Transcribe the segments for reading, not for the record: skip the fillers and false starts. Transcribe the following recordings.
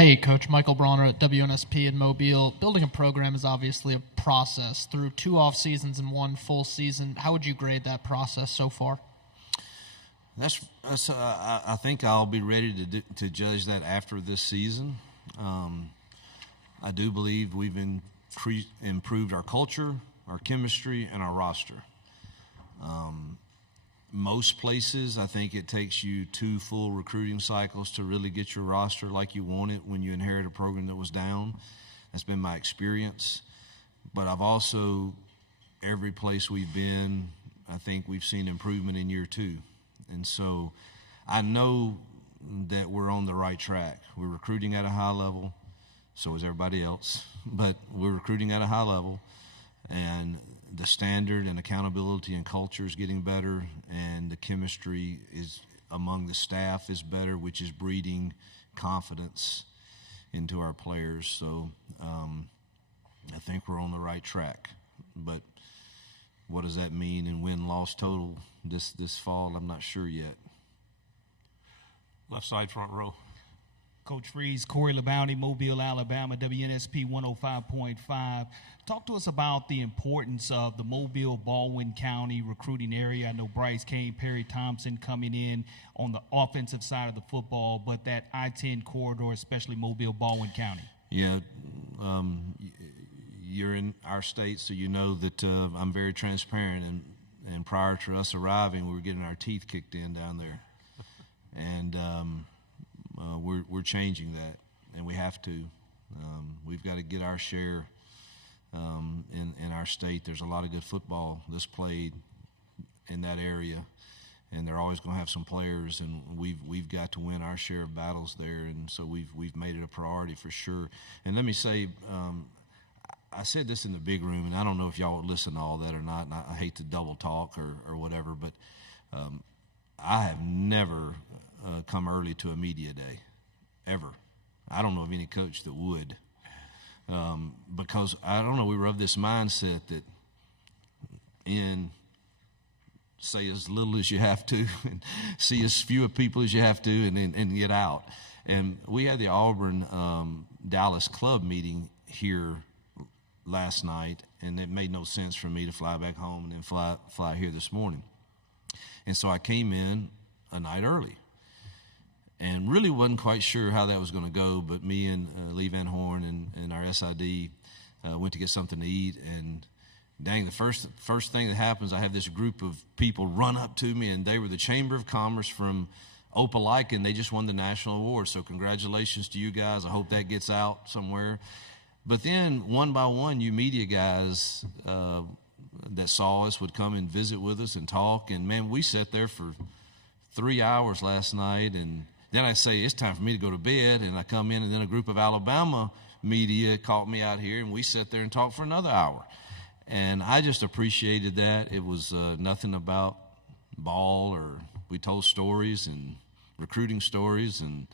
Hey, Coach Michael Bronner at WNSP in Mobile. Building a program is obviously a process. Through 2 off seasons and 1 full season, how would you grade that process so far? I think I'll be ready to judge that after this season. I do believe we've improved our culture, our chemistry, and our roster. Most places, I think it takes you 2 full recruiting cycles to really get your roster like you want it when you inherit a program that was down. That's been my experience. But I've also, every place we've been, I think we've seen improvement in year 2. And so I know that we're on the right track. We're recruiting at a high level, so is everybody else. But we're recruiting at a high level, and the standard and accountability and culture is getting better, and the chemistry is among the staff is better, which is breeding confidence into our players. So I think we're on the right track. But what does that mean in win-loss total this fall? I'm not sure yet. Left side, front row. Coach Freeze, Corey LeBounty, Mobile, Alabama, WNSP 105.5. Talk to us about the importance of the Mobile, Baldwin County recruiting area. I know Bryce Kane, Perry Thompson coming in on the offensive side of the football, but that I-10 corridor, especially Mobile, Baldwin County. Yeah, you're in our state, so you know that I'm very transparent. And prior to us arriving, we were getting our teeth kicked in down there. And we're changing that, and we have to. We've got to get our share in our state. There's a lot of good football that's played in that area, and they're always going to have some players, and we've got to win our share of battles there, and so we've made it a priority for sure. And let me say, I said this in the big room, and I don't know if y'all would listen to all that or not, and I hate to double talk or whatever, but I have never come early to a media day, ever. I don't know of any coach that would, because I don't know, we were of this mindset that say as little as you have to and see as few people as you have to and get out. And we had the Auburn Dallas club meeting here last night, and it made no sense for me to fly back home and then fly here this morning. And so I came in a night early and really wasn't quite sure how that was going to go, but me and Lee Van Horn and our SID went to get something to eat, and dang, the first thing that happens, I have this group of people run up to me, and they were the Chamber of Commerce from Opelika, and they just won the national award, so congratulations to you guys. I hope that gets out somewhere. But then one by one, you media guys that saw us would come and visit with us and talk, and man, we sat there for 3 hours last night, and then I say, it's time for me to go to bed, and I come in, and then a group of Alabama media caught me out here, and we sat there and talked for another hour. And I just appreciated that. It was nothing about ball, or we told stories and recruiting stories and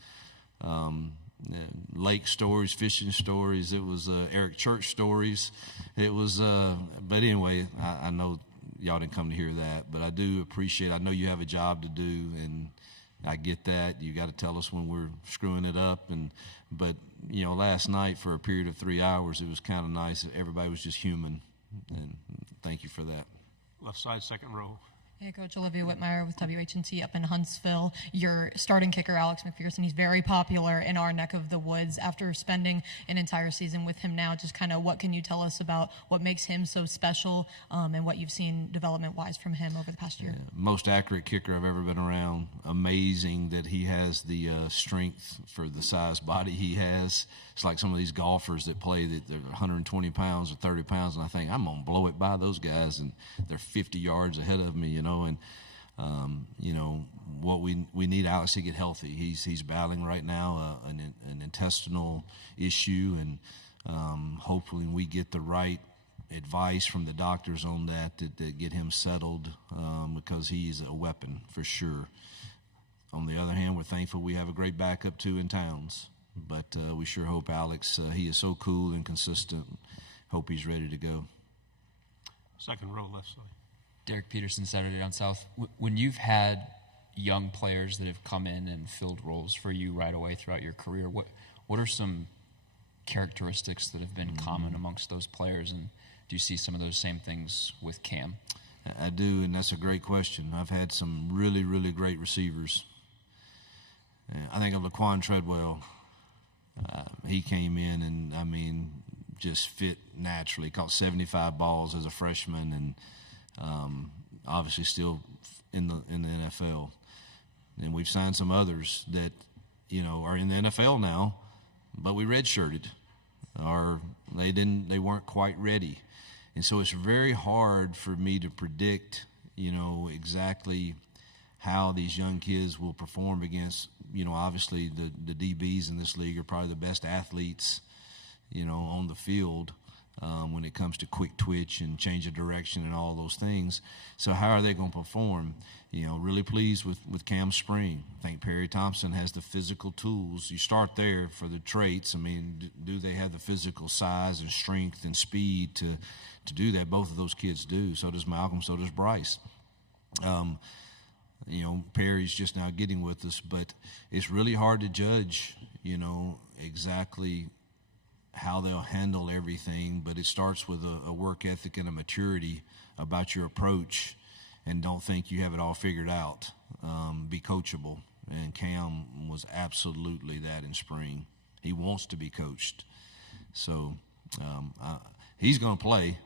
lake stories, fishing stories. It was Eric Church stories. It was, but anyway, I know y'all didn't come to hear that, but I do appreciate, I know you have a job to do, and I get that. You got to tell us when we're screwing it up. But you know, last night for a period of 3 hours, it was kind of nice that everybody was just human, and thank you for that. Left side, second row. Hey, Coach Olivia Whitmire with WHNT up in Huntsville. Your starting kicker, Alex McPherson, he's very popular in our neck of the woods. After spending an entire season with him now, just kind of what can you tell us about what makes him so special and what you've seen development-wise from him over the past year? Yeah, most accurate kicker I've ever been around. Amazing that he has the strength for the size body he has. It's like some of these golfers that play that they're 120 pounds or 30 pounds, and I think I'm going to blow it by those guys, and they're 50 yards ahead of me, you know. And you know what we need Alex to get healthy. He's battling right now an intestinal issue, and hopefully we get the right advice from the doctors on that to get him settled, because he's a weapon for sure. On the other hand, we're thankful we have a great backup too in Towns, but we sure hope Alex, he is so cool and consistent. Hope he's ready to go. Second row, left side. Derek Peterson, Saturday Down South. When you've had young players that have come in and filled roles for you right away throughout your career, What are some characteristics that have been common amongst those players, and do you see some of those same things with Cam? I do, and that's a great question. I've had some really, really great receivers. I think of Laquan Treadwell. He came in and, I mean, just fit naturally. Caught 75 balls as a freshman, and obviously still in the NFL. And we've signed some others that, you know, are in the NFL now, but we redshirted, or they weren't quite ready. And so it's very hard for me to predict, you know, exactly how these young kids will perform against, you know, obviously the DBs in this league are probably the best athletes, you know, on the field when it comes to quick twitch and change of direction and all those things. So how are they going to perform? You know, really pleased with Cam Spring. I think Perry Thompson has the physical tools. You start there for the traits. I mean, do they have the physical size and strength and speed to do that? Both of those kids do. So does Malcolm, so does Bryce. You know, Perry's just now getting with us, but it's really hard to judge, you know, exactly how they'll handle everything. But it starts with a work ethic and a maturity about your approach, and don't think you have it all figured out. Be coachable, and Cam was absolutely that in spring. He wants to be coached. So he's going to play.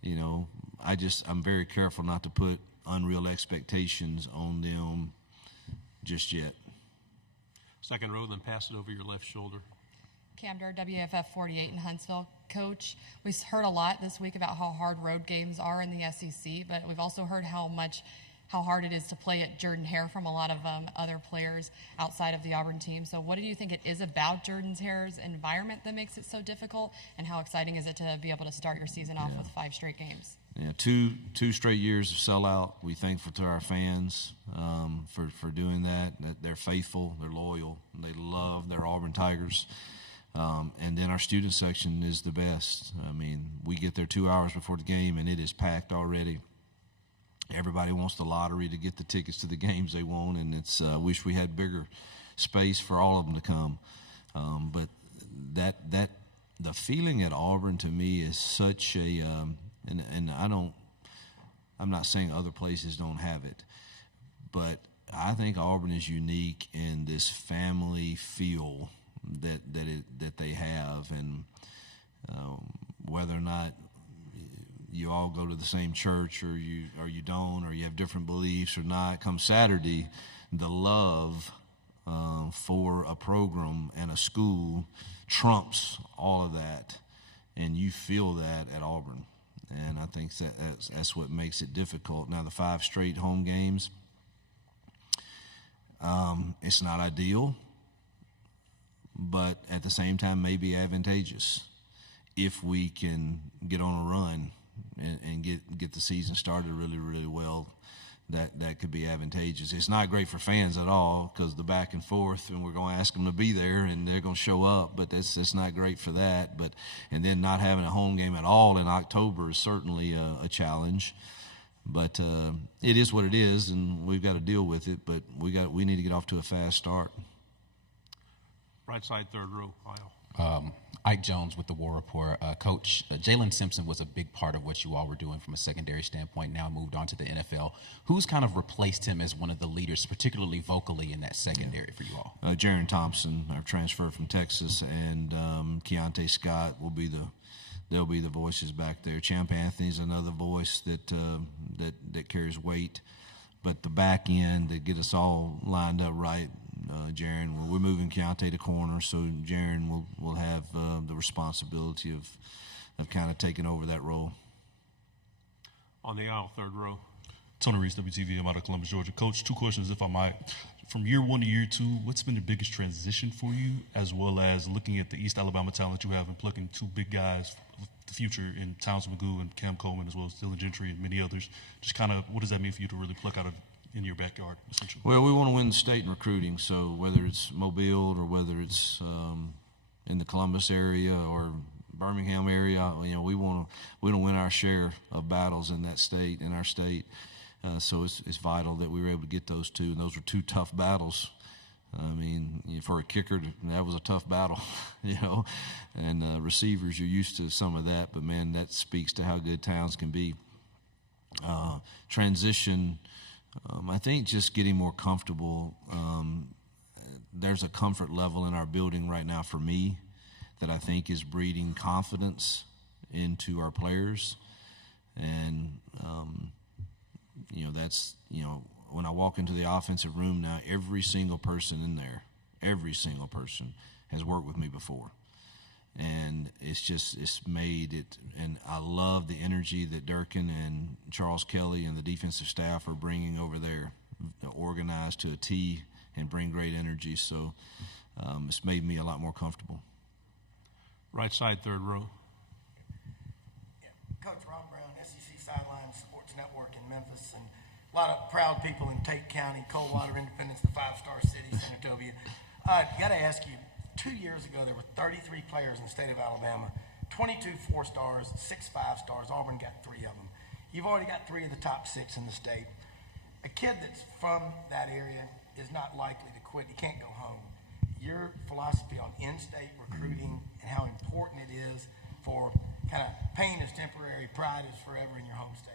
You know, I'm very careful not to put unreal expectations on them just yet. Second row, then pass it over your left shoulder. Camder, WFF 48 in Huntsville. Coach, we've heard a lot this week about how hard road games are in the SEC, but we've also heard how hard it is to play at Jordan-Hare from a lot of other players outside of the Auburn team. So what do you think it is about Jordan-Hare's environment that makes it so difficult, and how exciting is it to be able to start your season off with 5 straight games? Yeah, two straight years of sellout. We're thankful to our fans for doing that. That they're faithful, they're loyal, they love their Auburn Tigers. And then our student section is the best. I mean, we get there 2 hours before the game, and it is packed already. Everybody wants the lottery to get the tickets to the games they want, and it's wish we had bigger space for all of them to come. But that the feeling at Auburn to me is such a and I'm not saying other places don't have it, but I think Auburn is unique in this family feel that they have, and whether or not you all go to the same church or you don't, or you have different beliefs or not, come Saturday, the love for a program and a school trumps all of that, and you feel that at Auburn. And I think that's what makes it difficult. Now, the 5 straight home games, it's not ideal, but at the same time may be advantageous if we can get on a run and get the season started really, really well. That could be advantageous. It's not great for fans at all, because the back and forth, and we're going to ask them to be there, and they're going to show up, but that's not great for that. And then not having a home game at all in October is certainly a challenge. But it is what it is, and we've got to deal with it. But we need to get off to a fast start. Right side, third row, aisle. Ike Jones with the War Report. Coach, Jalen Simpson was a big part of what you all were doing from a secondary standpoint, now moved on to the NFL. Who's kind of replaced him as one of the leaders, particularly vocally, in that secondary for you all? Jaron Thompson, our transfer from Texas, and Keontae Scott they'll be the voices back there. Champ Anthony's another voice that carries weight. But the back end that get us all lined up right, Jaron, we're moving Keontae to corner, so Jaron will have the responsibility of kind of taking over that role. On the aisle, third row. Tony Reese, WTV. I'm out of Columbus, Georgia. Coach, 2 questions, if I might. From year 1 to year 2, what's been the biggest transition for you, as well as looking at the East Alabama talent you have and plucking 2 big guys of the future in Townsend Magoo and Cam Coleman, as well as Dylan Gentry and many others? Just kind of, what does that mean for you to really pluck out of in your backyard, essentially? Well, we want to win the state in recruiting, so whether it's Mobile or whether it's in the Columbus area or Birmingham area, you know, we want to win our share of battles in that state, in our state. So it's vital that we were able to get those 2, and those were 2 tough battles I mean, for a kicker, that was a tough battle, and receivers, you're used to some of that, but man, that speaks to how good Towns can be. Transition, I think just getting more comfortable. There's a comfort level in our building right now for me that I think is breeding confidence into our players. And, that's, when I walk into the offensive room now, every single person in there, every single person has worked with me before. And it's made it, and I love the energy that Durkin and Charles Kelly and the defensive staff are bringing over there, organized to a T and bring great energy. So it's made me a lot more comfortable. Right side, third row. Coach Ron Brown, SEC Sideline Sports Network in Memphis, and a lot of proud people in Tate County, Coldwater, Independence, the five-star city, Senatobia. Got to ask you, 2 years ago there were 33 players in the state of Alabama, 22 4-stars, 6 5-stars. Auburn got 3 of them. You've already got 3 of the top 6 in the state. A kid that's from that area is not likely to quit. He can't go home. Your philosophy on in-state recruiting and how important it is for kind of pain is temporary, pride is forever in your home state.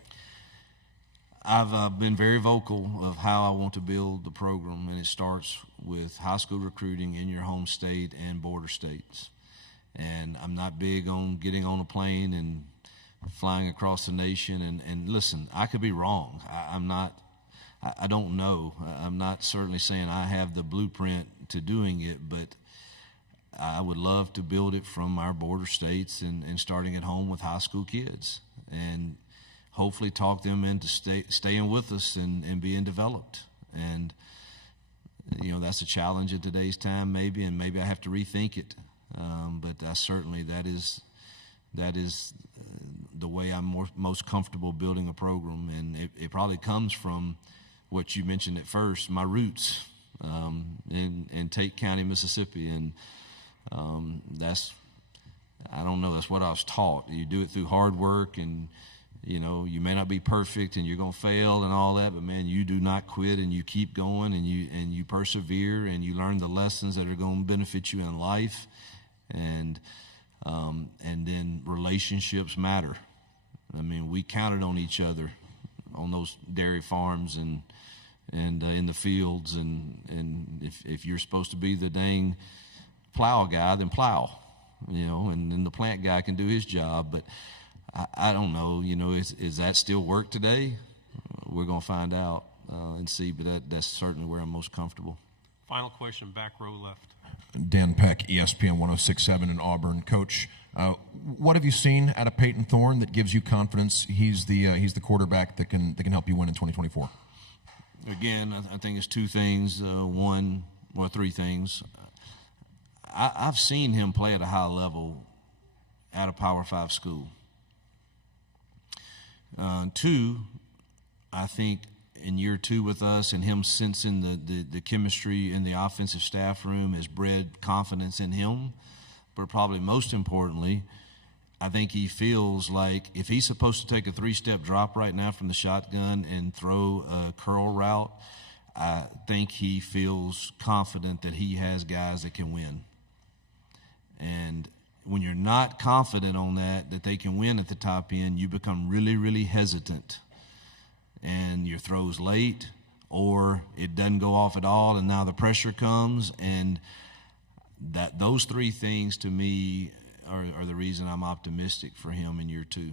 I've been very vocal of how I want to build the program, and it starts with high school recruiting in your home state and border states. And I'm not big on getting on a plane and flying across the nation. And listen, I could be wrong. I don't know. I'm not certainly saying I have the blueprint to doing it, but I would love to build it from our border states and starting at home with high school kids, and hopefully talk them into staying with us and being developed. And, that's a challenge in today's time maybe, and maybe I have to rethink it. But certainly that is the way I'm most comfortable building a program. And it probably comes from what you mentioned at first, my roots in Tate County, Mississippi. And that's what I was taught. You do it through hard work, and you may not be perfect and you're going to fail and all that, but man, you do not quit, and you keep going, and you persevere, and you learn the lessons that are going to benefit you in life. And then relationships matter. I mean, we counted on each other on those dairy farms and in the fields. And if you're supposed to be the dang plow guy, then plow, and then the plant guy can do his job. But I don't know, is that still work today? We're going to find out and see, but that's certainly where I'm most comfortable. Final question, back row left. Dan Peck, ESPN 106.7 in Auburn. Coach, what have you seen out of Peyton Thorne that gives you confidence he's the quarterback that can help you win in 2024? Again, I think it's 2 things. 3 things. I've seen him play at a high level at a Power 5 school. 2, I think in year 2 with us and him sensing the chemistry in the offensive staff room has bred confidence in him. But probably most importantly, I think he feels like if he's supposed to take a 3-step drop right now from the shotgun and throw a curl route, I think he feels confident that he has guys that can win. And when you're not confident on that they can win at the top end, you become really, really hesitant. And your throw's late, or it doesn't go off at all, and now the pressure comes. And those 3 things to me are the reason I'm optimistic for him in year 2.